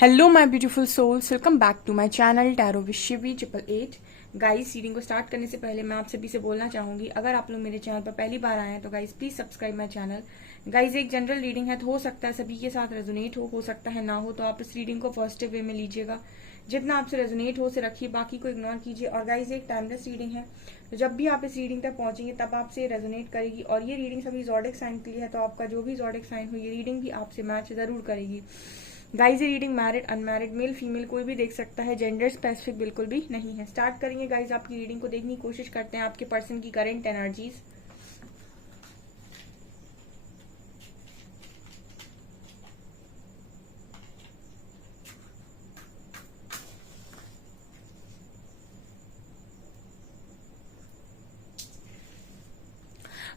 Hello my beautiful souls, welcome back to my channel tarot with Shivi 888। Guys, reading को start करने से पहले मैं आप सभी से बोलना चाहूंगी, अगर आप लोग मेरे चैनल पर पहली बार आए हैं तो guys please subscribe my channel. Guys, एक जनरल रीडिंग है तो हो सकता है सभी के साथ रेजोनेट हो सकता है ना हो, तो आप इस रीडिंग को पॉजिटिव वे में लीजिएगा। जितना आपसे रेजोनेट हो उसे रखिए, बाकी को इग्नोर कीजिए। और गाइस, एक टाइमलेस रीडिंग है, तो जब भी आप इस रीडिंग तक पहुंचेंगे तब आपसे रेजोनेट करेगी। और ये रीडिंग सभी ज़ोडिक साइन के लिए है, तो आपका जो भी ज़ोडिक साइन हो ये रीडिंग भी आपसे मैच जरूर करेगी। गाइज, ये reading married unmarried male female कोई भी देख सकता है, जेंडर स्पेसिफिक बिल्कुल भी नहीं है। स्टार्ट करेंगे गाइज, आपकी रीडिंग को देखने की कोशिश करते हैं आपके पर्सन की करंट एनर्जीज।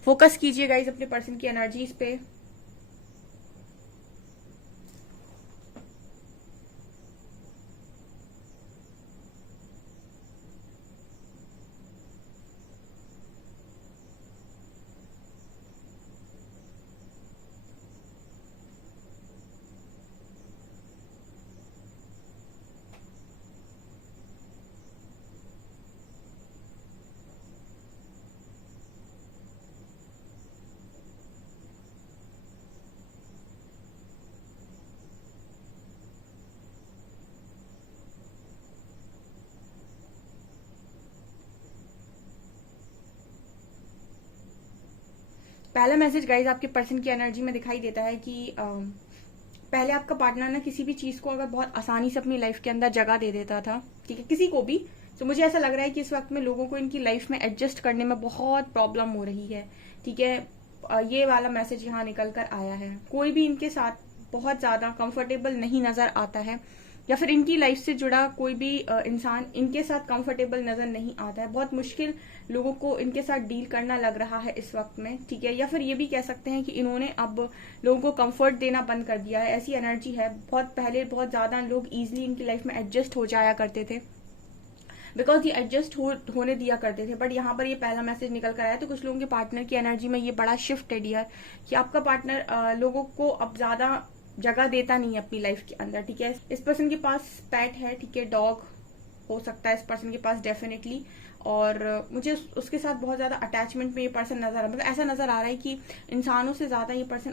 फोकस कीजिए गाइज अपने पर्सन की एनर्जीज पे। पहला मैसेज गाइज आपके पर्सन की एनर्जी में दिखाई देता है कि पहले आपका पार्टनर ना किसी भी चीज को अगर बहुत आसानी से अपनी लाइफ के अंदर जगह दे देता था, ठीक है, किसी को भी। तो मुझे ऐसा लग रहा है कि इस वक्त में लोगों को इनकी लाइफ में एडजस्ट करने में बहुत प्रॉब्लम हो रही है, ठीक है। ये वाला मैसेज यहाँ निकल कर आया है। कोई भी इनके साथ बहुत ज्यादा कंफर्टेबल नहीं नजर आता है, या फिर इनकी लाइफ से जुड़ा कोई भी इंसान इनके साथ कंफर्टेबल नजर नहीं आता है। बहुत मुश्किल लोगों को इनके साथ डील करना लग रहा है इस वक्त में, ठीक है। या फिर ये भी कह सकते हैं कि इन्होंने अब लोगों को कंफर्ट देना बंद कर दिया है, ऐसी एनर्जी है। बहुत पहले बहुत ज्यादा लोग इजिली इनकी लाइफ में एडजस्ट हो जाया करते थे, बिकॉज ये एडजस्ट होने दिया करते थे। बट यहाँ पर ये पहला मैसेज निकल कर आया, तो कुछ लोगों के पार्टनर की एनर्जी में ये बड़ा शिफ्ट है डियर, कि आपका पार्टनर लोगों को अब ज्यादा जगह देता नहीं है अपनी लाइफ के अंदर, ठीक है। इस पर्सन के पास पेट है, ठीक है, डॉग हो सकता है इस पर्सन के पास डेफिनेटली। और मुझे उसके साथ बहुत ज्यादा अटैचमेंट में ये पर्सन नजर आ रहा है। मतलब ऐसा नजर आ रहा है कि इंसानों से ज्यादा ये पर्सन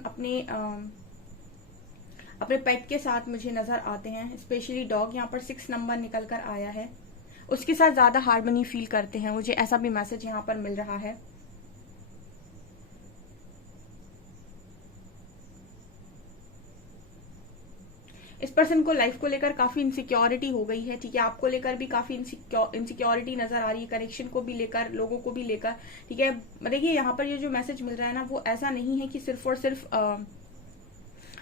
अपने पेट के साथ मुझे नजर आते हैं, स्पेशली डॉग। यहाँ पर 6 नंबर निकल कर आया है, उसके साथ ज्यादा हार्मनी फील करते हैं, मुझे ऐसा भी मैसेज यहाँ पर मिल रहा है। इस पर्सन को लाइफ को लेकर काफी इनसिक्योरिटी हो गई है, ठीक है। आपको लेकर भी काफी इनसिक्योरिटी नजर आ रही है, कनेक्शन को भी लेकर, लोगों को भी लेकर, ठीक है। देखिए, यहाँ पर ये जो मैसेज मिल रहा है ना, वो ऐसा नहीं है कि सिर्फ और सिर्फ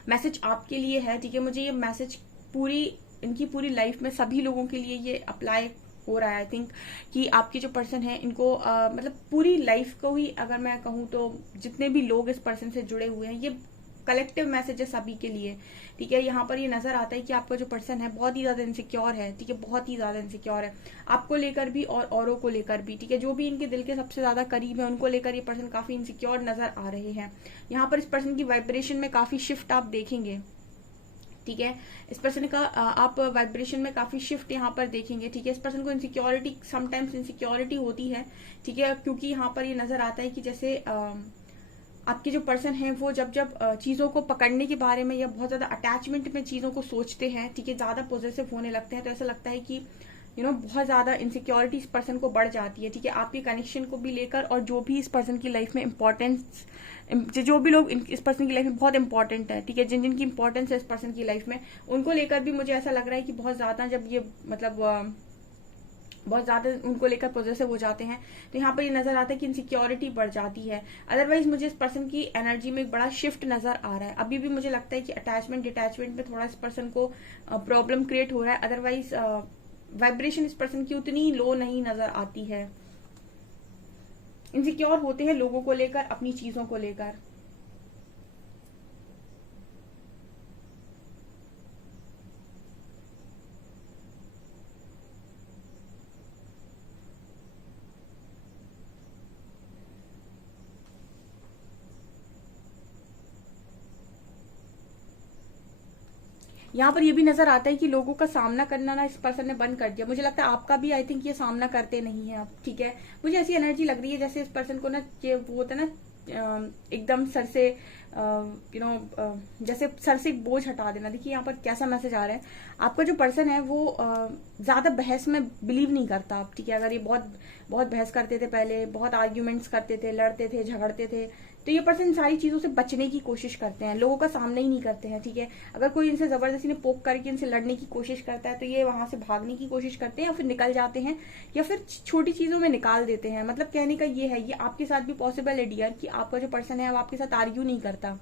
मैसेज आपके लिए है, ठीक है। मुझे ये मैसेज पूरी इनकी पूरी लाइफ में सभी लोगों के लिए ये अप्लाई हो रहा है। आई थिंक कि आपके जो पर्सन है इनको मतलब पूरी लाइफ को ही अगर मैं कहूँ तो जितने भी लोग इस पर्सन से जुड़े हुए हैं, ये कलेक्टिव मैसेज है सभी के लिए, ठीक है। यहाँ पर ये नजर आता है कि आपका जो पर्सन है बहुत ही ज्यादा इनसिक्योर है, ठीक है, बहुत ही ज्यादा इनसिक्योर है, आपको लेकर भी और औरों को लेकर भी, ठीक है। जो भी इनके दिल के सबसे ज्यादा करीब है उनको लेकर ये पर्सन काफी इनसिक्योर नजर आ रहे हैं। यहाँ पर इस पर्सन की वाइब्रेशन में काफी शिफ्ट आप देखेंगे, ठीक है। इस पर्सन का आप वाइब्रेशन में काफी शिफ्ट यहाँ पर देखेंगे, ठीक है। इस पर्सन को इनसिक्योरिटी, समटाइम्स इनसिक्योरिटी होती है, ठीक है, क्योंकि यहाँ पर ये नजर आता है कि जैसे आपके जो पर्सन है वो जब जब चीजों को पकड़ने के बारे में या बहुत ज्यादा अटैचमेंट में चीजों को सोचते हैं, ठीक है, ज्यादा पॉजिटिव होने लगते हैं, तो ऐसा लगता है कि बहुत ज्यादा इनसिक्योरिटी इस पर्सन को बढ़ जाती है, ठीक है, आपके कनेक्शन को भी लेकर। और जो भी इस पर्सन की लाइफ में इंपॉर्टेंस, जो भी लोग इस पर्सन की लाइफ में बहुत इंपॉर्टेंट है, ठीक है, जिन जिनकी इंपॉर्टेंस है इस पर्सन की लाइफ में, उनको लेकर भी मुझे ऐसा लग रहा है कि बहुत ज्यादा जब ये मतलब बहुत ज्यादा उनको लेकर पॉजिटिव हो जाते हैं, तो यहाँ पर ये नजर आता है कि इनसिक्योरिटी बढ़ जाती है। अदरवाइज मुझे इस पर्सन की एनर्जी में एक बड़ा शिफ्ट नजर आ रहा है। अभी भी मुझे लगता है कि अटैचमेंट डिटैचमेंट में थोड़ा इस पर्सन को प्रॉब्लम क्रिएट हो रहा है। अदरवाइज वाइब्रेशन इस पर्सन की उतनी लो नहीं नजर आती है। इनसिक्योर होते हैं लोगों को लेकर, अपनी चीजों को लेकर। यहाँ पर ये भी नजर आता है कि लोगों का सामना करना ना इस पर्सन ने बंद कर दिया। मुझे लगता है आपका भी आई थिंक ये सामना करते नहीं है आप, ठीक है। मुझे ऐसी एनर्जी लग रही है जैसे इस पर्सन को ना ये वो होता है ना एकदम सर से जैसे सर से एक बोझ हटा देना। देखिए यहाँ पर कैसा मैसेज आ रहा है, आपका जो पर्सन है वो ज्यादा बहस में बिलीव नहीं करता आप, ठीक है। अगर ये बहुत बहुत बहस करते थे पहले, बहुत आर्ग्यूमेंट्स करते थे, लड़ते थे, झगड़ते थे, तो ये पर्सन सारी चीजों से बचने की कोशिश करते हैं, लोगों का सामना ही नहीं करते हैं, ठीक है। अगर कोई इनसे जबरदस्ती ने पोक करके इनसे लड़ने की कोशिश करता है तो ये वहां से भागने की कोशिश करते हैं या फिर निकल जाते हैं या फिर छोटी चीजों में निकाल देते हैं। मतलब कहने का ये है, ये आपके साथ भी पॉसिबल है डियर, कि आपका जो पर्सन है वो आपके साथ आर्ग्यू नहीं करता।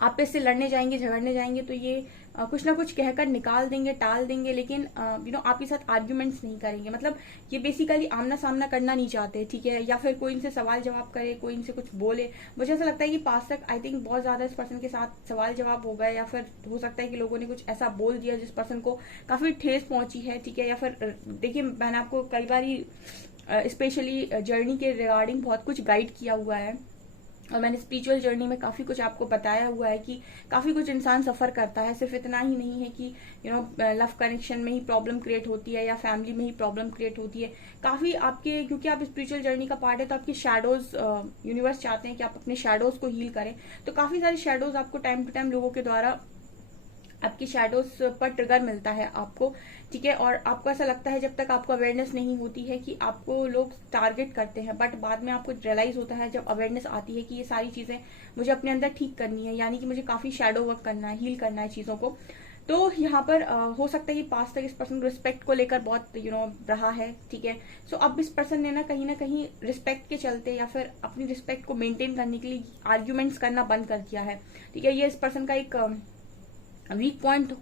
आप पे इससे लड़ने जाएंगे, झगड़ने जाएंगे तो ये कुछ ना कुछ कहकर निकाल देंगे, टाल देंगे, लेकिन आपके साथ आर्ग्यूमेंट्स नहीं करेंगे। मतलब ये बेसिकली आमना सामना करना नहीं चाहते, ठीक है। या फिर कोई इनसे सवाल जवाब करे, कोई इनसे कुछ बोले, मुझे ऐसा लगता है कि पास तक आई थिंक बहुत ज्यादा इस पर्सन के साथ सवाल जवाब हो गए, या फिर हो सकता है कि लोगों ने कुछ ऐसा बोल दिया जिस पर्सन को काफी ठेस पहुंची है, ठीक है। या फिर देखिए मैंने आपको कई बार स्पेशली जर्नी के रिगार्डिंग बहुत कुछ गाइड किया हुआ है, और मैंने स्पिरिचुअल जर्नी में काफी कुछ आपको बताया हुआ है कि काफी कुछ इंसान सफर करता है। सिर्फ इतना ही नहीं है कि लव कनेक्शन में ही प्रॉब्लम क्रिएट होती है या फैमिली में ही प्रॉब्लम क्रिएट होती है। काफी आपके, क्योंकि आप स्पिरिचुअल जर्नी का पार्ट है, तो आपके शैडोज, यूनिवर्स चाहते हैं कि आप अपने शैडोज को हील करें। तो काफी सारे शैडोज आपको टाइम टू टाइम लोगों के द्वारा आपकी शैडोज पर ट्रिगर मिलता है आपको, ठीक है। और आपको ऐसा लगता है जब तक आपको अवेयरनेस नहीं होती है कि आपको लोग टारगेट करते हैं, बट बाद में आपको रियलाइज होता है जब अवेयरनेस आती है कि ये सारी चीजें मुझे अपने अंदर ठीक करनी है, यानी कि मुझे काफी शैडो वर्क करना है, हील करना है चीजों को। तो यहाँ पर हो सकता है कि पास तक इस पर्सन को रिस्पेक्ट को लेकर बहुत रहा है, ठीक है। सो अब इस पर्सन ने ना कहीं रिस्पेक्ट के चलते या फिर अपनी रिस्पेक्ट को मेंटेन करने के लिए आर्ग्यूमेंट्स करना बंद कर दिया है, ठीक है। ये इस पर्सन का एक वीक पॉइंट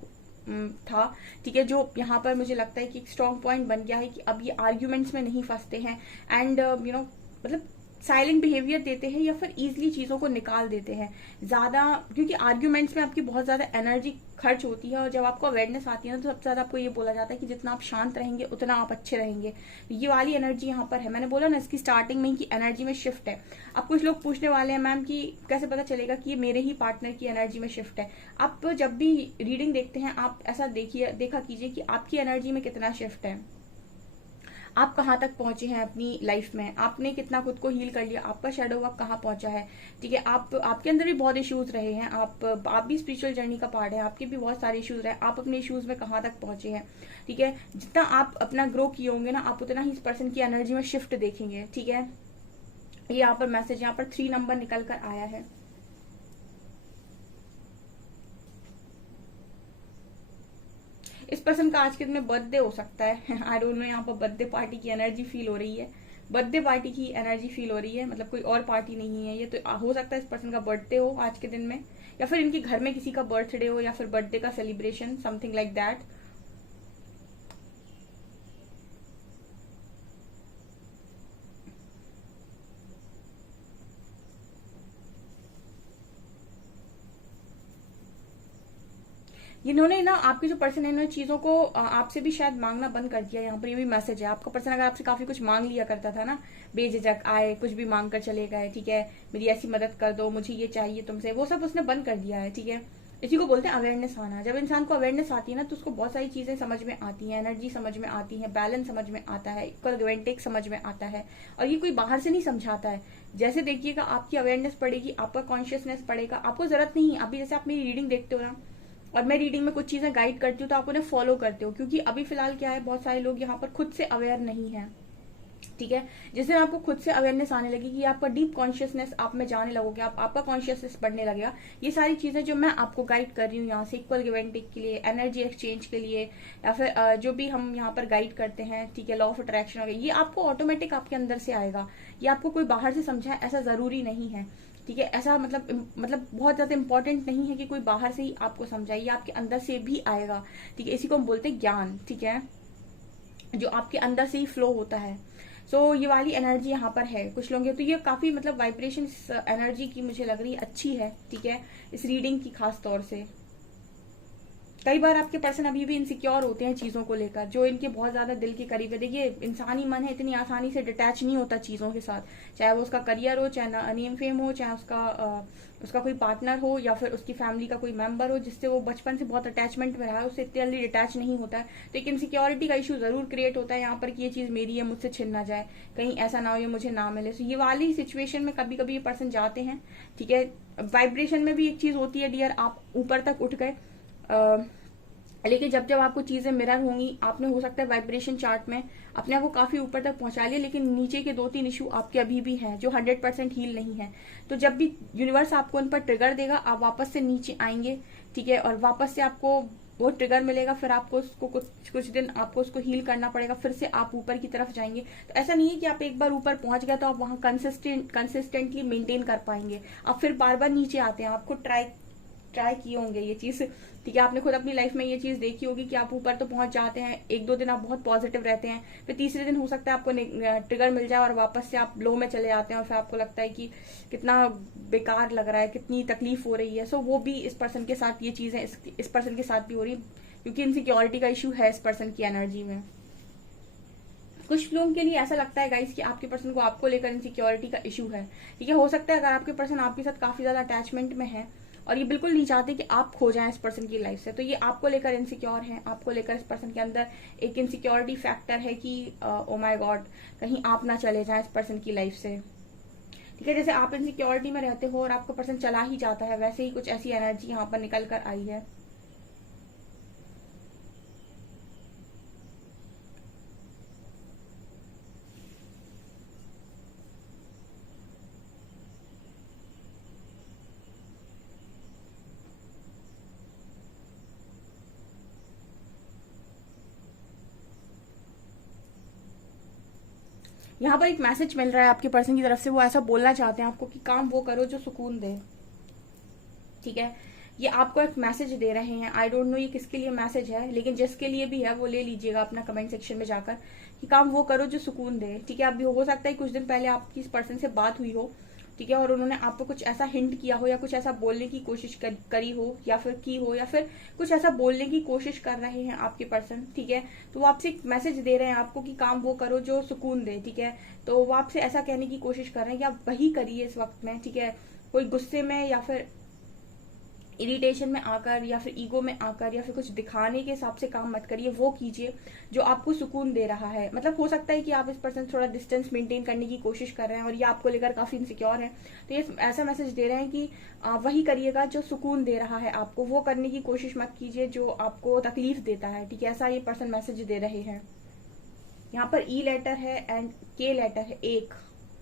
था, ठीक है, जो यहाँ पर मुझे लगता है कि एक स्ट्रॉन्ग पॉइंट बन गया है कि अब ये आर्ग्यूमेंट्स में नहीं फंसते हैं एंड मतलब साइलेंट बिहेवियर देते हैं या फिर इजीली चीजों को निकाल देते हैं ज्यादा, क्योंकि आर्ग्यूमेंट्स में आपकी बहुत ज्यादा एनर्जी खर्च होती है। और जब आपको अवेयरनेस आती है ना तो सबसे ज्यादा आपको ये बोला जाता है कि जितना आप शांत रहेंगे उतना आप अच्छे रहेंगे। ये वाली एनर्जी यहाँ पर है। मैंने बोला ना इसकी स्टार्टिंग में कि एनर्जी में शिफ्ट है। अब कुछ लोग पूछने वाले हैं मैम कि कैसे पता चलेगा कि ये मेरे ही पार्टनर की एनर्जी में शिफ्ट है। आप जब भी रीडिंग देखते हैं आप ऐसा देखा कीजिए कि आपकी एनर्जी में कितना शिफ्ट है, आप कहाँ तक पहुंचे हैं अपनी लाइफ में, आपने कितना खुद को हील कर लिया, आपका शैडो वर्क कहाँ पहुंचा है, ठीक है। आपके अंदर भी बहुत इश्यूज रहे हैं, आप भी स्पिरिचुअल जर्नी का पार्ट है, आपके भी बहुत सारे इश्यूज रहे, आप अपने इश्यूज में कहाँ तक पहुंचे हैं, ठीक है। जितना आप अपना ग्रो किए होंगे ना, आप उतना ही इस पर्सन की एनर्जी में शिफ्ट देखेंगे, ठीक है। ये यहाँ पर मैसेज, यहाँ पर 3 नंबर निकल कर आया है। इस पर्सन का आज के दिन में बर्थडे हो सकता है, आई डोंट नो। यहाँ पर बर्थडे पार्टी की एनर्जी फील हो रही है, बर्थडे पार्टी की एनर्जी फील हो रही है, मतलब कोई और पार्टी नहीं है ये। तो हो सकता है इस पर्सन का बर्थडे हो आज के दिन में, या फिर इनके घर में किसी का बर्थडे हो, या फिर बर्थडे का सेलिब्रेशन, समथिंग लाइक दैट। इन्होंने ना, आपके जो पर्सन है, इन्होंने चीजों को आपसे भी शायद मांगना बंद कर दिया। यहाँ पर ये भी मैसेज है, आपका पर्सन अगर आपसे काफी कुछ मांग लिया करता था ना, बेझिझक आए कुछ भी मांग कर चले गए, ठीक है, मेरी ऐसी मदद कर दो, मुझे ये चाहिए तुमसे, वो सब उसने बंद कर दिया है, ठीक है। इसी को बोलते हैं अवेयरनेस आना। जब इंसान को अवेयरनेस आती है ना तो उसको बहुत सारी चीजें समझ में आती हैं, एनर्जी समझ में आती है, बैलेंस समझ में आता है, इक्वल गिव एंड टेक समझ में आता है। और ये कोई बाहर से नहीं समझाता है। जैसे देखिएगा आपकी अवेयरनेस पड़ेगी, आपका कॉन्शियसनेस पड़ेगा, आपको जरूरत नहीं। अभी जैसे आप मेरी रीडिंग देखते हो ना, और मैं रीडिंग में कुछ चीजें गाइड करती हूँ तो आप उन्हें फॉलो करते हो, क्योंकि अभी फिलहाल क्या है, बहुत सारे लोग यहाँ पर खुद से अवेयर नहीं है, ठीक है। जिस दिन आपको खुद से अवेयरनेस आने लगेगी, आपका डीप कॉन्शियसनेस आप में जाने लगोगे, आपका कॉन्शियसनेस बढ़ने लगेगा, ये सारी चीजें जो मैं आपको गाइड कर रही हूँ यहाँ से, इक्वल गिव एंड टेक के लिए, एनर्जी एक्सचेंज के लिए, या फिर जो भी हम यहाँ पर गाइड करते हैं, ठीक है, लॉ ऑफ अट्रैक्शन वगैरह, ये आपको ऑटोमेटिक आपके अंदर से आएगा। ये आपको कोई बाहर से समझाए ऐसा जरूरी नहीं है, ठीक है। ऐसा मतलब बहुत ज्यादा इंपॉर्टेंट नहीं है कि कोई बाहर से ही आपको समझाए, ये आपके अंदर से भी आएगा, ठीक है। इसी को हम बोलते हैं ज्ञान, ठीक है, जो आपके अंदर से ही फ्लो होता है। सो ये वाली एनर्जी यहाँ पर है कुछ लोग, तो ये काफी मतलब वाइब्रेशन एनर्जी की मुझे लग रही है अच्छी है, ठीक है, इस रीडिंग की खास तौर से। कई बार आपके पर्सन अभी भी इनसिक्योर होते हैं चीजों को लेकर, जो इनके बहुत ज्यादा दिल के करीब है। देखिए इंसानी मन है, इतनी आसानी से डिटैच नहीं होता चीजों के साथ, चाहे वो उसका करियर हो, चाहे नेम फेम हो, चाहे उसका कोई पार्टनर हो, या फिर उसकी फैमिली का कोई मेंबर हो जिससे वो बचपन से बहुत अटैचमेंट में रहा है, उससे इतनी जल्दी डिटैच नहीं होता है। तो एक इनसिक्योरिटी का इशू जरूर क्रिएट होता है यहाँ पर कि ये चीज मेरी है, मुझसे छिन ना जाए, कहीं ऐसा ना हो ये मुझे ना मिले। तो ये वाली सिचुएशन में कभी कभी ये पर्सन जाते हैं, ठीक है। वाइब्रेशन में भी एक चीज होती है डियर, आप ऊपर तक उठ गए, लेकिन जब जब आपको चीजें मिरर होंगी, आपने हो सकता है वाइब्रेशन चार्ट में अपने आप को काफी ऊपर तक पहुंचा लिया, लेकिन नीचे के 2-3 इशू आपके अभी भी हैं जो 100% हील नहीं है। तो जब भी यूनिवर्स आपको उन पर ट्रिगर देगा, आप वापस से नीचे आएंगे, ठीक है, और वापस से आपको वो ट्रिगर मिलेगा, फिर आपको उसको कुछ दिन आपको उसको हील करना पड़ेगा, फिर से आप ऊपर की तरफ जाएंगे। तो ऐसा नहीं है कि आप एक बार ऊपर पहुंच गए तो आप वहां कंसिस्टेंटली मेंटेन कर पाएंगे, आप फिर बार बार नीचे आते हैं। आपको ट्राई किए होंगे ये चीज, ठीक है, आपने खुद अपनी लाइफ में ये चीज देखी होगी कि आप ऊपर तो पहुंच जाते हैं, 1-2 दिन आप बहुत पॉजिटिव रहते हैं, फिर तीसरे दिन हो सकता है आपको ट्रिगर मिल जाए और वापस से आप लो में चले जाते हैं, और फिर आपको लगता है कि कितना बेकार लग रहा है, कितनी तकलीफ हो रही है। सो वो भी इस पर्सन के साथ ये चीजें इस पर्सन के साथ भी हो रही है, क्योंकि इनसिक्योरिटी का इशू है इस पर्सन की एनर्जी में। कुछ लोगों के लिए ऐसा लगता है गाइस कि आपके पर्सन को आपको लेकर इनसिक्योरिटी का इशू है, ठीक है। हो सकता है अगर आपके पर्सन आपके साथ काफी ज्यादा अटैचमेंट में है और ये बिल्कुल नहीं चाहते कि आप खो जाएं इस पर्सन की लाइफ से, तो ये आपको लेकर इनसिक्योर है, आपको लेकर इस पर्सन के अंदर एक इनसिक्योरिटी फैक्टर है कि ओ माय गॉड, कहीं आप ना चले जाएं इस पर्सन की लाइफ से, ठीक है। जैसे आप इनसिक्योरिटी में रहते हो और आपका पर्सन चला ही जाता है, वैसे ही कुछ ऐसी एनर्जी यहाँ पर निकल कर आई है। यहाँ पर एक मैसेज मिल रहा है आपके पर्सन की तरफ से, वो ऐसा बोलना चाहते हैं आपको कि काम वो करो जो सुकून दे, ठीक है। ये आपको एक मैसेज दे रहे हैं, आई डोंट नो ये किसके लिए मैसेज है, लेकिन जिसके लिए भी है वो ले लीजिएगा अपना कमेंट सेक्शन में जाकर कि काम वो करो जो सुकून दे, ठीक है। अभी हो सकता है कुछ दिन पहले आपकी इस पर्सन से बात हुई हो, ठीक है, और उन्होंने आपको कुछ ऐसा हिंट किया हो या कुछ ऐसा बोलने की कोशिश करी हो या फिर की हो, या फिर कुछ ऐसा बोलने की कोशिश कर रहे हैं आपके पर्सन, ठीक है। तो वो आपसे एक मैसेज दे रहे हैं आपको कि काम वो करो जो सुकून दे, ठीक है। तो वो आपसे ऐसा कहने की कोशिश कर रहे हैं कि आप वही करिए इस वक्त में, ठीक है। कोई गुस्से में या फिर इरिटेशन में आकर या फिर ईगो में आकर या फिर कुछ दिखाने के हिसाब से काम मत करिए, वो कीजिए जो आपको सुकून दे रहा है। मतलब हो सकता है कि आप इस पर्सन से थोड़ा डिस्टेंस मेंटेन करने की कोशिश कर रहे हैं और ये आपको लेकर काफी इनसिक्योर है, तो ये ऐसा मैसेज दे रहे हैं कि वही करिएगा जो सुकून दे रहा है आपको, वो करने की कोशिश मत कीजिए जो आपको तकलीफ देता है, ठीक है। ऐसा ये पर्सन मैसेज दे रहे हैं। यहाँ पर ई लेटर है एंड के लेटर है, एक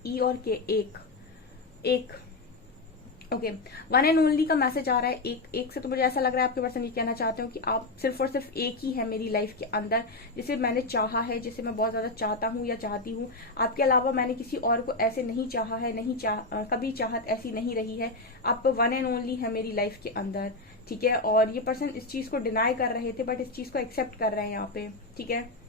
ई और के, एक ओके, वन एंड ओनली का मैसेज आ रहा है। एक से तो मुझे ऐसा लग रहा है आपके पर्सन ये कहना चाहते हो कि आप सिर्फ और सिर्फ एक ही है मेरी लाइफ के अंदर, जिसे मैंने चाहा है, जिसे मैं बहुत ज्यादा चाहता हूँ या चाहती हूँ। आपके अलावा मैंने किसी और को ऐसे नहीं चाहा है, कभी चाहत ऐसी नहीं रही है। आप वन एंड ओनली है मेरी लाइफ के अंदर, ठीक है। और ये पर्सन इस चीज को डिनाई कर रहे थे, बट इस चीज को एक्सेप्ट कर रहे हैं यहाँ पे, ठीक है।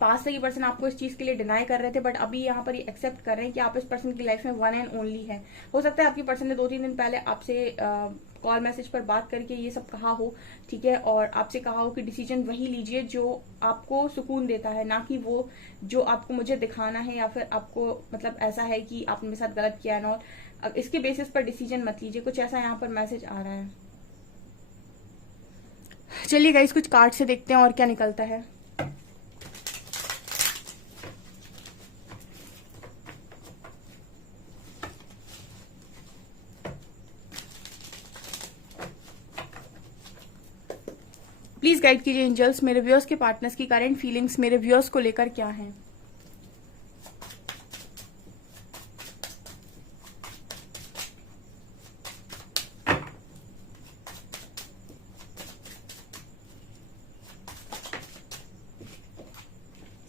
पास से ये पर्सन आपको इस चीज के लिए डिनाई कर रहे थे, बट अभी यहाँ पर ये एक्सेप्ट कर रहे हैं कि आप इस पर्सन की लाइफ में वन एंड ओनली है। हो सकता है आपकी पर्सन ने 2-3 दिन पहले आपसे कॉल मैसेज पर बात करके ये सब कहा हो, ठीक है, और आपसे कहा हो कि डिसीजन वही लीजिए जो आपको सुकून देता है, ना कि वो जो आपको मुझे दिखाना है या फिर आपको मतलब ऐसा है कि आपने मेरे साथ गलत किया है। और इसके बेसिस पर डिसीजन मत लीजिए, कुछ ऐसा यहाँ पर मैसेज आ रहा है। चलिए गाइस, कुछ कार्ड से देखते हैं और क्या निकलता है। प्लीज गाइड कीजिए एंजल्स, मेरे व्यूअर्स के पार्टनर्स की करंट फीलिंग्स मेरे व्यूअर्स को लेकर क्या है।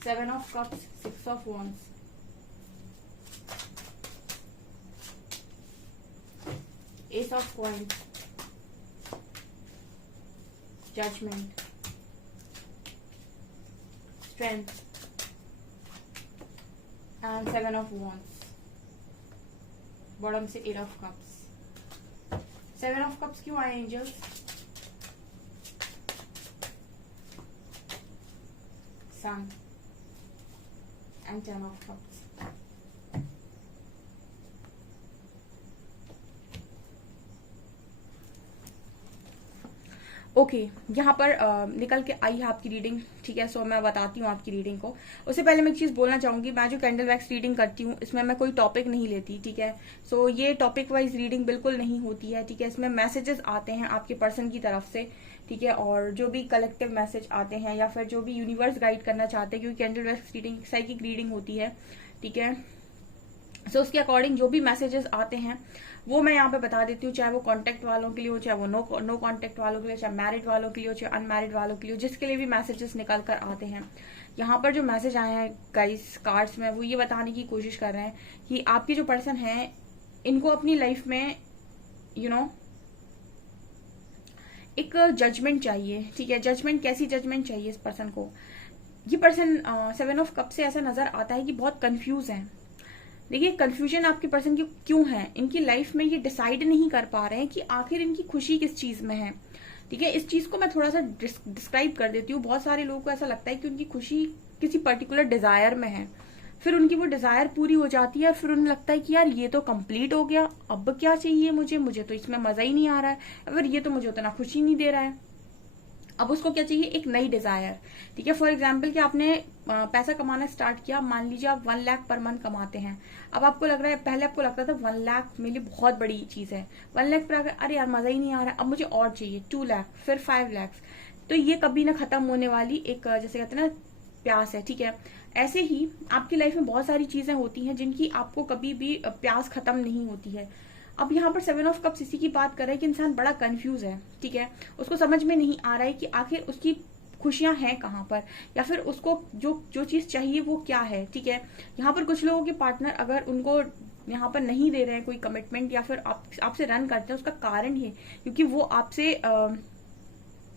Seven of cups, six of wands, S of coins, judgment, strength and seven of wands, bottom से 8 of cups। 7 of cups क्यों आए angels? Sun and Ten of Cups. Okay यहाँ पर निकल के आई है आपकी रीडिंग, ठीक है। सो मैं बताती हूँ आपकी रीडिंग को। उससे पहले मैं एक चीज बोलना चाहूंगी, मैं जो कैंडल वैक्स रीडिंग करती हूँ इसमें मैं कोई टॉपिक नहीं लेती, ठीक है। सो ये टॉपिक वाइज रीडिंग बिल्कुल नहीं होती है, ठीक है। इसमें मैसेजेस आते हैं आपके पर्सन की तरफ से, ठीक है, और जो भी कलेक्टिव मैसेज आते हैं या फिर जो भी यूनिवर्स गाइड करना चाहते हैं, क्योंकि candle wax reading psychic reading होती है, ठीक है। सो उसके अकॉर्डिंग जो भी मैसेजेस आते हैं वो मैं यहाँ पे बता देती हूँ, चाहे वो कॉन्टेक्ट वालों के लिए हो, चाहे वो नो कॉन्टेक्ट वालों के लिए, चाहे मैरिड वालों के लिए हो, चाहे अनमैरिड वालों के लिए हो, जिसके लिए भी मैसेजेस निकल कर आते हैं। यहाँ पर जो मैसेज आए हैं गाइस कार्ड्स में, वो ये बताने की कोशिश कर रहे हैं कि आपके जो पर्सन है इनको अपनी लाइफ में एक जजमेंट चाहिए, ठीक है। जजमेंट, कैसी जजमेंट चाहिए इस पर्सन को? ये पर्सन 7 ऑफ कप से ऐसा नजर आता है कि बहुत कंफ्यूज है। देखिए कंफ्यूजन आपके पर्सन की क्यों है, इनकी लाइफ में ये डिसाइड नहीं कर पा रहे हैं कि आखिर इनकी खुशी किस चीज में है, ठीक है। इस चीज को मैं थोड़ा सा डिस्क्राइब कर देती हूँ। बहुत सारे लोगों को ऐसा लगता है कि उनकी खुशी किसी पर्टिकुलर डिजायर में है, फिर उनकी वो डिजायर पूरी हो जाती है, फिर उन्हें लगता है कि यार ये तो कंप्लीट हो गया, अब क्या चाहिए मुझे तो इसमें मजा ही नहीं आ रहा है, फिर ये तो मुझे उतना खुशी नहीं दे रहा है, अब उसको क्या चाहिए? एक नई डिजायर, ठीक है। फॉर एग्जाम्पल कि आपने पैसा कमाना स्टार्ट किया, मान लीजिए आप 1 लाख पर मंथ कमाते हैं, अब आपको लग रहा है, पहले आपको लगता था 1 लाख मेरे लिए बहुत बड़ी चीज है, 1 लाख पर अरे यार मजा ही नहीं आ रहा, अब मुझे और चाहिए 2 लाख, फिर 5 लाख। तो ये कभी ना खत्म होने वाली एक, जैसे कहते हैं ना, प्यास है, ठीक है। ऐसे ही आपकी लाइफ में बहुत सारी चीजें होती हैं जिनकी आपको कभी भी प्यास खत्म नहीं होती है। अब यहाँ पर 7 ऑफ कप्स इसी की बात कर रहे हैं कि इंसान बड़ा कंफ्यूज है, ठीक है। उसको समझ में नहीं आ रहा है कि आखिर उसकी खुशियां हैं कहाँ पर, या फिर उसको जो चीज चाहिए वो क्या है, ठीक है। यहाँ पर कुछ लोगों के पार्टनर अगर उनको यहाँ पर नहीं दे रहे हैं कोई कमिटमेंट, या फिर आपसे रन करते हैं, उसका कारण है क्योंकि वो आपसे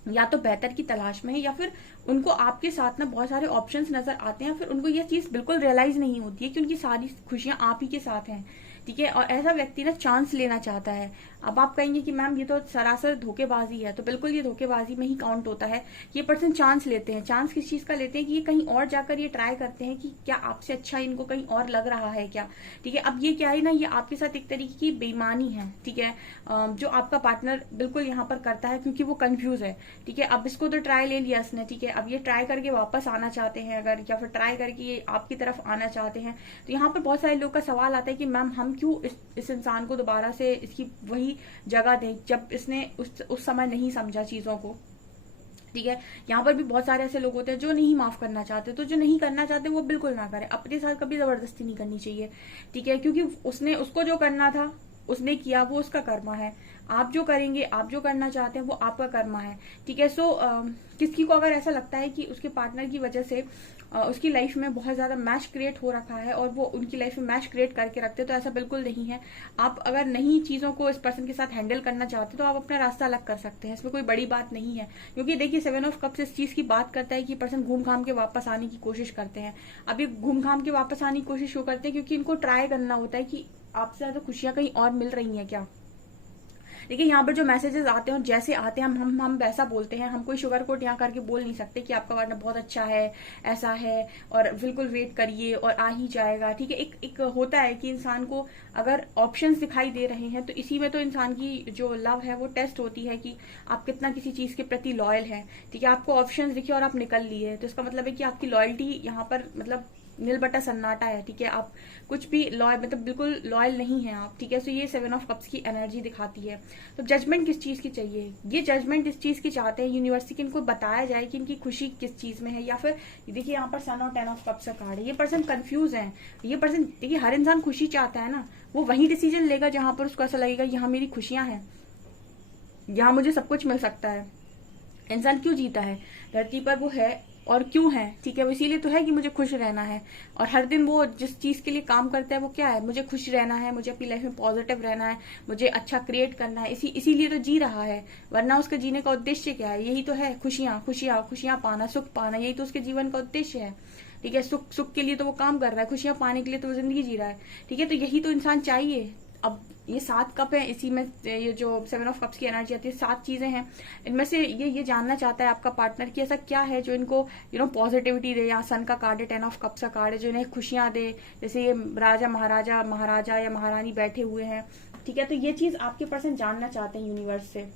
या तो बेहतर की तलाश में है, या फिर उनको आपके साथ ना बहुत सारे ऑप्शंस नजर आते हैं, फिर उनको ये चीज बिल्कुल रियलाइज नहीं होती है कि उनकी सारी खुशियां आप ही के साथ हैं, ठीक है। और ऐसा व्यक्ति ना चांस लेना चाहता है। अब आप कहेंगे कि मैम ये तो सरासर धोखेबाजी है, तो बिल्कुल ये धोखेबाजी में ही काउंट होता है। ये पर्सन चांस लेते हैं। चांस किस चीज का लेते हैं कि ये कहीं और जाकर ये ट्राई करते हैं कि क्या आपसे अच्छा इनको कहीं और लग रहा है क्या, ठीक है। अब ये क्या है ना, ये आपके साथ एक तरीके की बेईमानी है, ठीक है, जो आपका पार्टनर बिल्कुल यहाँ पर करता है क्योंकि वो कंफ्यूज है, ठीक है। अब इसको तो ट्राई ले लिया इसने, ठीक है, अब ये ट्राई करके वापस आना चाहते हैं अगर, या फिर ट्राई करके ये आपकी तरफ आना चाहते हैं, तो यहाँ पर बहुत सारे लोग का सवाल आता है कि मैम हम क्यों इस इंसान को दोबारा से इसकी वही जगह दें जब इसने उस समय नहीं समझा चीजों को, ठीक है। यहाँ पर भी बहुत सारे ऐसे लोग होते हैं जो नहीं माफ करना चाहते, तो जो नहीं करना चाहते वो बिल्कुल ना करें। अपने साथ कभी जबरदस्ती नहीं करनी चाहिए, ठीक है, क्योंकि उसको जो करना था उसने किया, वो उसका कर्मा है। आप जो करेंगे, आप जो करना चाहते हैं वो आपका कर्मा है, ठीक है। सो किसी को अगर ऐसा लगता है कि उसके पार्टनर की वजह से उसकी लाइफ में बहुत ज्यादा मैच क्रिएट हो रखा है और वो उनकी लाइफ में मैच क्रिएट करके रखते, तो ऐसा बिल्कुल नहीं है। आप अगर नहीं चीजों को इस पर्सन के साथ हैंडल करना चाहते तो आप अपना रास्ता अलग कर सकते हैं, इसमें कोई बड़ी बात नहीं है। क्योंकि देखिए 7 ऑफ कप्स इस चीज की बात करता है कि पर्सन घूम घाम के वापस आने की कोशिश करते हैं। अब ये घूम घाम के वापस आने की कोशिश क्यों करते हैं? क्योंकि इनको ट्राई करना होता है कि आपसे ज्यादा खुशियां कहीं और मिल रही हैं क्या। देखिए यहाँ पर जो मैसेजेस आते हैं और जैसे आते हैं हम वैसा बोलते हैं, हम कोई शुगर कोट यहाँ करके बोल नहीं सकते कि आपका पार्टनर बहुत अच्छा है, ऐसा है, और बिल्कुल वेट करिए और आ ही जाएगा, ठीक है। एक होता है कि इंसान को अगर ऑप्शंस दिखाई दे रहे हैं तो इसी में तो इंसान की जो लव है वो टेस्ट होती है कि आप कितना किसी चीज के प्रति लॉयल है, ठीक है। आपको ऑप्शंस दिखे और आप निकल लिए, तो इसका मतलब है कि आपकी लॉयल्टी यहाँ पर मतलब नील बटा सन्नाटा है, ठीक है। आप कुछ भी लॉयल मतलब बिल्कुल लॉयल नहीं है आप, ठीक है। सो ये 7 ऑफ कप्स की एनर्जी दिखाती है। तो जजमेंट किस चीज की चाहिए? ये जजमेंट इस चीज की चाहते हैं यूनिवर्सिटी की, इनको बताया जाए कि इनकी खुशी किस चीज में है। या फिर देखिए यहाँ पर सन और 10 ऑफ कप्स का कार्ड है, ये पर्सन कंफ्यूज है। ये पर्सन, देखिए हर इंसान खुशी चाहता है ना, वो वही डिसीजन लेगा जहां पर उसको ऐसा लगेगा यहाँ मेरी खुशियां हैं, यहाँ मुझे सब कुछ मिल सकता है। इंसान क्यों जीता है धरती पर? वो है और क्यों है, ठीक है, वो इसीलिए तो है कि मुझे खुश रहना है। और हर दिन वो जिस चीज के लिए काम करता है वो क्या है? मुझे खुश रहना है, मुझे अपनी लाइफ में पॉजिटिव रहना है, मुझे अच्छा क्रिएट करना है, इसीलिए तो जी रहा है। वरना उसके जीने का उद्देश्य क्या है? यही तो है, खुशियां खुशियां खुशियां पाना, सुख पाना, यही तो उसके जीवन का उद्देश्य है, ठीक है। सुख के लिए तो वो काम कर रहा है, खुशियां पाने के लिए तो वो जिंदगी जी रहा है, ठीक है। तो यही तो इंसान चाहिए। अब ये 7 कप है, इसी में ये जो 7 ऑफ कप्स की एनर्जी आती है, 7 चीजें हैं। इनमें से ये जानना चाहता है आपका पार्टनर कि ऐसा क्या है जो इनको पॉजिटिविटी दे। यहाँ सन का कार्ड है, 10 ऑफ कप्स का कार्ड है, जो इन्हें खुशियां दे। जैसे ये राजा महाराजा या महारानी बैठे हुए हैं, ठीक है। तो ये चीज आपके पर्सन जानना चाहते हैं यूनिवर्स से,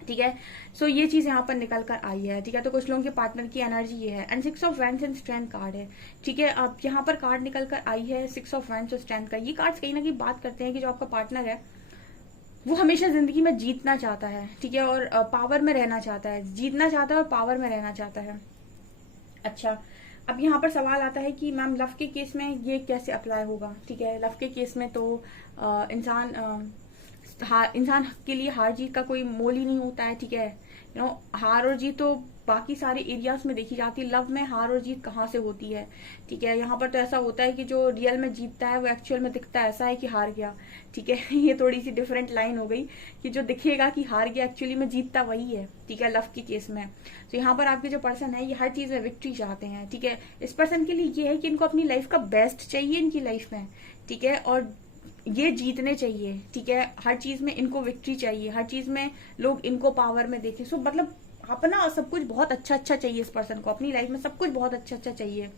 ठीक है। सो ये चीज यहाँ पर निकल कर आई है, ठीक है। तो कुछ लोगों के पार्टनर की एनर्जी ये है, and 6 of wands and strength card है, ठीक है। अब यहाँ पर कार्ड निकल कर आई है 6 ऑफ वैंड्स और स्ट्रेंथ का। ये कार्ड्स कहीं ना कहीं बात करते हैं कि जो आपका पार्टनर है वो हमेशा जिंदगी में जीतना चाहता है, ठीक है, और पावर में रहना चाहता है, जीतना चाहता है और पावर में रहना चाहता है। अच्छा, अब यहाँ पर सवाल आता है कि मैम लव के केस में ये कैसे अप्लाई होगा, ठीक है। लव के केस में तो इंसान के लिए हार जीत का कोई मोल ही नहीं होता है, ठीक है। हार और जीत तो बाकी सारे एरियाज में देखी जाती है, लव में हार और जीत कहाँ से होती है, ठीक है। यहाँ पर तो ऐसा होता है कि जो रियल में जीतता है वो एक्चुअल में दिखता ऐसा है कि हार गया, ठीक है। ये थोड़ी सी डिफरेंट लाइन हो गई कि जो दिखेगा कि हार गया एक्चुअली में जीतता वही है, ठीक है, लव के केस में। तो यहाँ पर आपके जो पर्सन है ये हर चीज में विक्ट्री चाहते हैं, ठीक है। इस पर्सन के लिए ये है कि इनको अपनी लाइफ का बेस्ट चाहिए इनकी लाइफ में, ठीक है, और ये जीतने चाहिए, ठीक है। हर चीज में इनको विक्ट्री चाहिए, हर चीज में लोग इनको पावर में देखें। सो मतलब अपना सब कुछ बहुत अच्छा चाहिए इस पर्सन को, अपनी लाइफ में सब कुछ बहुत अच्छा चाहिए।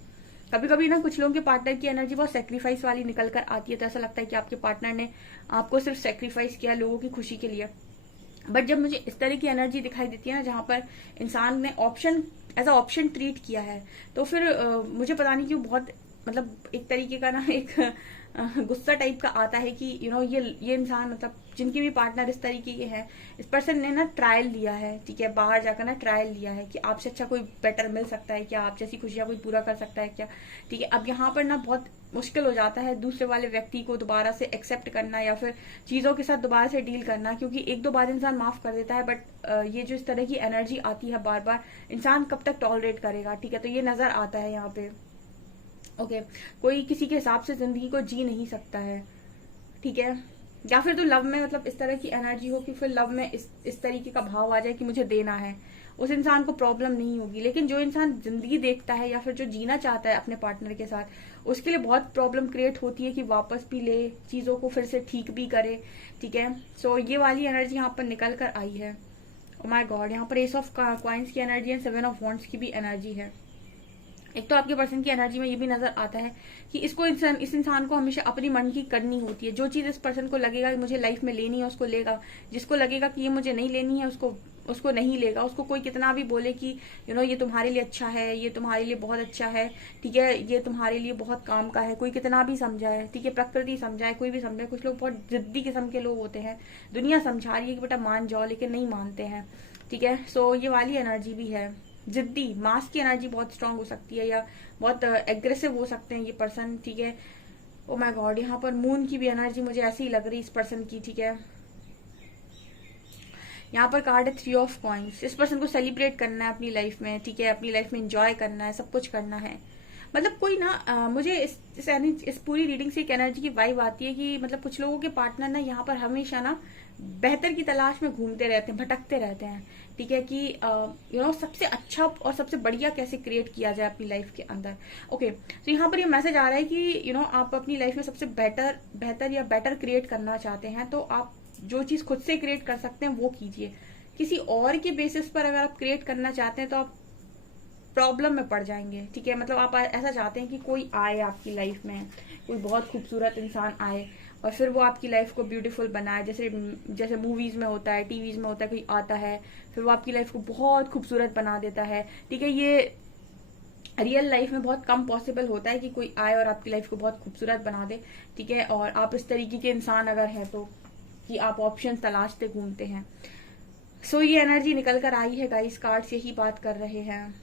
कभी कभी ना कुछ लोगों के पार्टनर की एनर्जी बहुत सेक्रीफाइस वाली निकल कर आती है, तो ऐसा लगता है कि आपके पार्टनर ने आपको सिर्फ सेक्रीफाइस किया लोगों की खुशी के लिए। बट जब मुझे इस तरह की एनर्जी दिखाई देती है ना, जहां पर इंसान ने option as a option treat किया है, तो फिर मुझे पता नहीं क्यों बहुत मतलब एक तरीके का ना एक गुस्सा टाइप का आता है कि ये इंसान मतलब जिनके भी पार्टनर इस तरीके के हैं, इस पर्सन ने ना ट्रायल लिया है, ठीक है, बाहर जाकर ना ट्रायल लिया है कि आपसे अच्छा कोई बेटर मिल सकता है क्या, आप जैसी खुशियां कोई पूरा कर सकता है क्या, ठीक है। अब यहाँ पर ना बहुत मुश्किल हो जाता है दूसरे वाले व्यक्ति को दोबारा से एक्सेप्ट करना या फिर चीजों के साथ दोबारा से डील करना, क्योंकि एक दो बार इंसान माफ कर देता है, बट ये जो इस तरह की एनर्जी आती है बार बार, इंसान कब तक टॉलरेट करेगा, ठीक है। तो ये नजर आता है यहाँ पे, ओके। कोई किसी के हिसाब से जिंदगी को जी नहीं सकता है, ठीक है। या फिर तो लव में मतलब इस तरह की एनर्जी हो कि फिर लव में इस तरीके का भाव आ जाए कि मुझे देना है, उस इंसान को प्रॉब्लम नहीं होगी। लेकिन जो इंसान जिंदगी देखता है या फिर जो जीना चाहता है अपने पार्टनर के साथ, उसके लिए बहुत प्रॉब्लम क्रिएट होती है कि वापस भी ले, चीजों को फिर से ठीक भी करे, ठीक है। सो ये वाली एनर्जी यहाँ पर निकल कर आई है। ओह माय गॉड, यहाँ पर एस ऑफ कॉइंस की एनर्जी है, 7 ऑफ वॉन्ड्स की भी एनर्जी है। एक तो आपके पर्सन की एनर्जी में ये भी नजर आता है कि इस इंसान को हमेशा अपनी मन की करनी होती है। जो चीज इस पर्सन को लगेगा कि मुझे लाइफ में लेनी है उसको लेगा, जिसको लगेगा कि ये मुझे नहीं लेनी है उसको नहीं लेगा। उसको कोई कितना भी बोले कि ये तुम्हारे लिए अच्छा है, ये तुम्हारे लिए बहुत अच्छा है, ठीक है, ये तुम्हारे लिए बहुत काम का है, कोई कितना भी समझाए, ठीक है, प्रकृति समझाए, कोई भी समझाए। कुछ लोग बहुत जिद्दी किस्म के लोग होते हैं, दुनिया समझा रही है कि बेटा मान जाओ, लेकिन नहीं मानते हैं, ठीक है। सो ये वाली एनर्जी भी है, जिद्दी। मास की एनर्जी बहुत स्ट्रांग हो सकती है या बहुत एग्रेसिव हो सकते हैं ये पर्सन, ठीक है। ओ माय गॉड, यहाँ पर मून की भी एनर्जी मुझे ऐसी ही लग रही है इस पर्सन की, ठीक है। यहाँ पर कार्ड है 3 ऑफ कॉइंस। इस पर्सन को सेलिब्रेट करना है अपनी लाइफ में, ठीक है, अपनी लाइफ में एंजॉय करना है, सब कुछ करना है। मतलब कोई ना मुझे इस पूरी रीडिंग से एक एनर्जी की वाइब आती है कि मतलब कुछ लोगों के पार्टनर ना यहाँ पर हमेशा ना बेहतर की तलाश में घूमते रहते हैं, भटकते रहते हैं, ठीक है, कि सबसे अच्छा और सबसे बढ़िया कैसे क्रिएट किया जाए अपनी लाइफ के अंदर। ओके, तो यहाँ पर ये मैसेज आ रहा है कि आप अपनी लाइफ में सबसे बेटर क्रिएट करना चाहते हैं, तो आप जो चीज खुद से क्रिएट कर सकते हैं वो कीजिए। किसी और के बेसिस पर अगर आप क्रिएट करना चाहते हैं तो आप प्रॉब्लम में पड़ जाएंगे, ठीक है। मतलब आप ऐसा चाहते हैं कि कोई आए आपकी लाइफ में, कोई बहुत खूबसूरत इंसान आए और फिर वो आपकी लाइफ को ब्यूटीफुल बनाए, जैसे मूवीज में होता है, टीवीज में होता है, कोई आता है फिर वो आपकी लाइफ को बहुत खूबसूरत बना देता है, ठीक है। ये रियल लाइफ में बहुत कम पॉसिबल होता है कि कोई आए और आपकी लाइफ को बहुत खूबसूरत बना दे, ठीक है। और आप इस तरीके के इंसान अगर हैं तो कि आप ऑप्शन तलाशते घूमते हैं। सो ये एनर्जी निकल कर आई है गाइस, कार्ड्स यही बात कर रहे हैं।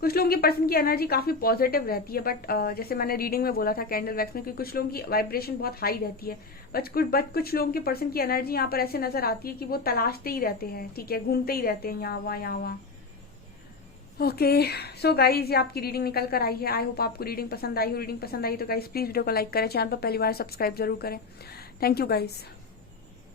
कुछ लोगों की पर्सन की एनर्जी काफी पॉजिटिव रहती है, बट जैसे मैंने रीडिंग में बोला था कैंडल वैक्स में कि कुछ लोगों की वाइब्रेशन बहुत हाई रहती है, बट कुछ लोगों की पर्सन की एनर्जी यहाँ पर ऐसे नजर आती है कि वो तलाशते ही रहते हैं, ठीक है, घूमते ही रहते हैं यहाँ वहाँ। ओके, सो गाइज ये आपकी रीडिंग निकल कर आई है। आई होप आपको रीडिंग पसंद आई हो। रीडिंग पसंद आई तो गाइज प्लीज वीडियो को लाइक करें, चैनल पर पहली बार सब्सक्राइब जरूर करें। Thank you guys.